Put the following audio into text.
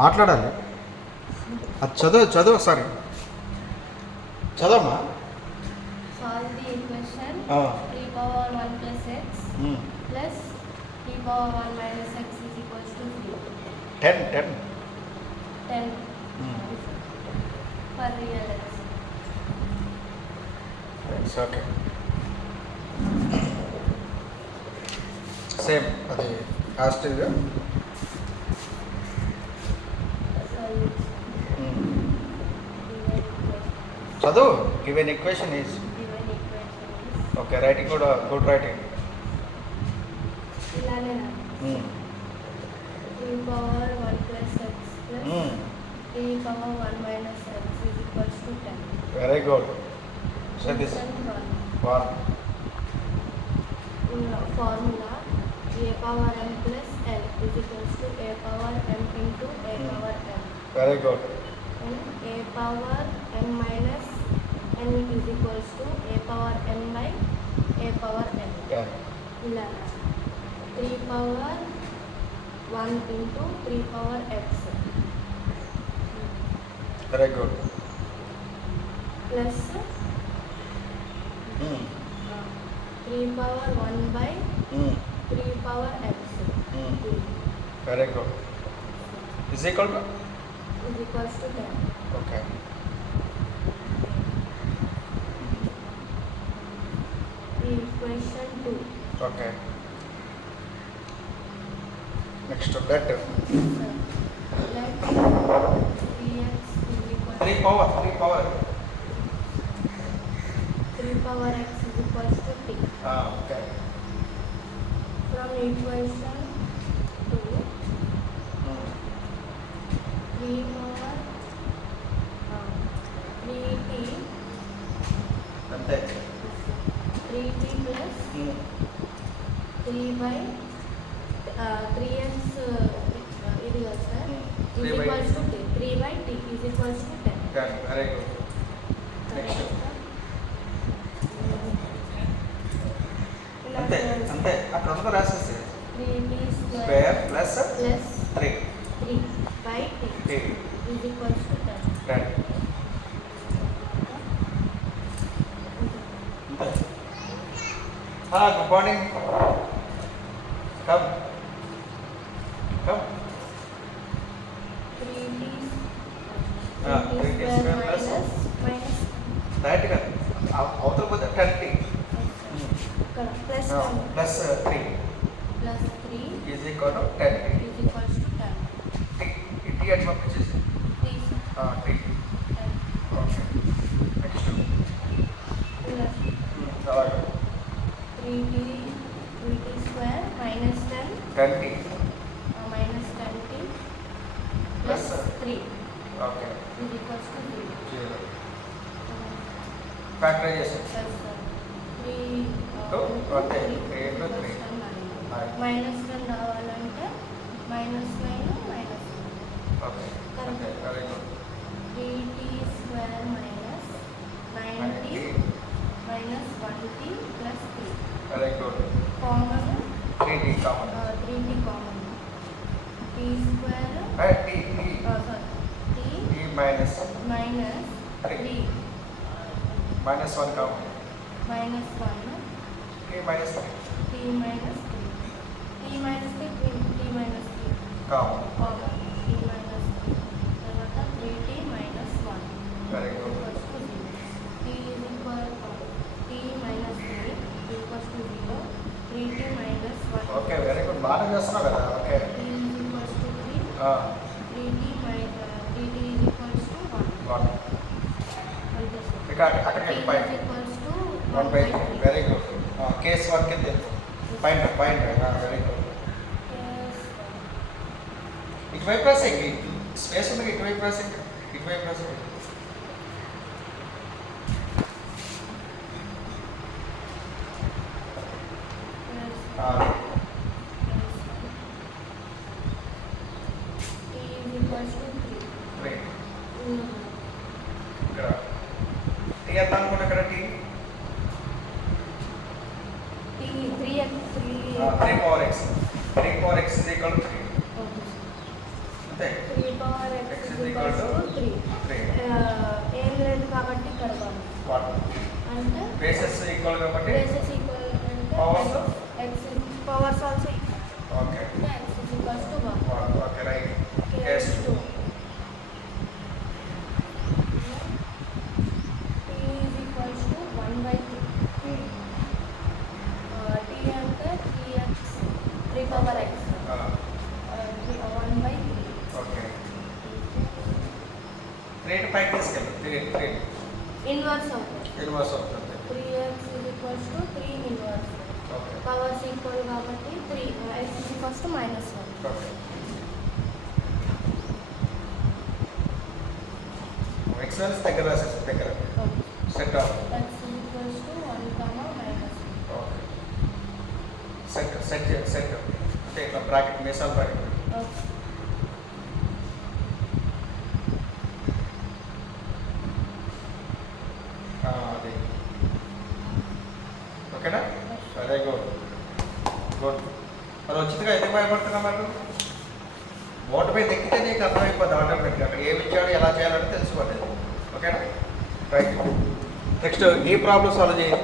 మాట్లాడాలి. అది చదువు ఒకసారి చదవమ్మా. Solve the equation 3 power 1 plus x plus 3 power 1 minus x is equals to 3. 10 for real x. It's okay. Same అది కాస్ట్గా చదువు. Given equation is okay. Writing కూడా గుడ్ రైటింగ్. ఇలానే 3 power 1 plus x plus 3 power 1 minus x is equals to 10. Very good. So this one formula a power m plus n is equals to a power m into a power m. Very good. And a power m minus n is equals to a power n by a power n. ఇలా 3 power 1 into 3 power x very good. plus 3 power 1 by 3 power x very good. Is equal to is equals to 10. Okay. Equation 2. Okay. Next let Let 3x is equal to 3 power 3 power x is equals to t. Okay. From equation 2, 3 power 3t అంతే. 3t plus 3 by 3x ఇది కదా sir is 3 by equals to t. 3 by t is equals to 10. Very good. Next అంతే అంతే అక్కడ ఉందో రాసేసి 3t square square plus plus 3 3 by t is equals to 10. Right. Good morning. Come 3t square plus minus డైరెక్ట్గా అవతల పోతే 10t ఇక్కడ plus plus 3 plus 3 is equal to 10t. is equals to 10. T అని పంపించేసి 3 టీ. ఓకే. నెక్స్ట్ plus అలాగే 3t square minus 10 10t minus 10t plus 3 okay. is equals to 0. Factorization Plus 3 అంటే 3 into 3 minus 10 రావాలంటే minus 9 minus 1. Okay. అంతే. Very good. 3t square minus 9t minus 1t plus 3. Very good. Common 3t common. 3t common. t square t sorry t t minus minus 3 minus 1 కామన్. minus 1 t minus 3 t minus 3 t minus 3 t minus 3 common. common t minus 3 తర్వాత 3t minus 1 very good. equals to 0. t is equal to t minus 3 equals to 0. 3t minus 1 okay. Very good. బాగా చేస్తున్నావు కదా. Okay. t is equals to 3. 3t is equals to 1. ఇక అక్కడికి t is point equals to 1/3. Very good. Case 1 కింద point very good. ఇటువైపు రాసేయండి. స్పేస్ ఉంది. ఇటువైపు రాసేయండి. ఇటువైపు రాసేయండి. t is equals to 3. 3 ఇక్కడ టీ ఎంత అనుకున్నా ఇక్కడ టీ 3 power x. 3 power x is equal to 3. Okay. అంతే. 3 power బేసెస్ ఈక్వల్ కాబట్టి బేసెస్ ఈక్వల్ అంటే Powers? x powers also okay x is equals to 1. Okay right K Yes. is 2. T is equals to 1 by 3. T అంటే 3x 3 power x 1 by 3. ఓకే 3 టు 5 తీసుకెళ్ళి 3 ఇన్వర్స్ అవుతుంది. ఇన్వర్స్ అవుతుంది 3x is equals to 3 inverse. Okay powers equal కాబట్టి 3 x is equals to -1. Okay excels దగ్గర రాసేసి దగ్గర set of x is equals to 1 comma -1. Okay set అంటే ఇట్లా బ్రాకెట్ మీసాలు బ్రాకెట్ Okay. అది ఓకేనా అదే గుడ్ గుడ్ మరి వచ్చిందిగా ఎందుకు భయపడుతున్నా మరి బోర్డు మీద ఎక్కితే నీకు అర్థమైపోద్ది ఆటోమేటిక్గా అక్కడ ఏమి ఇచ్చాడు ఎలా చేయాలని తెలిసిపోతుంది ఓకేనా రైట్ నెక్స్ట్ ఈ ప్రాబ్లమ్ సాల్వ్ చేయి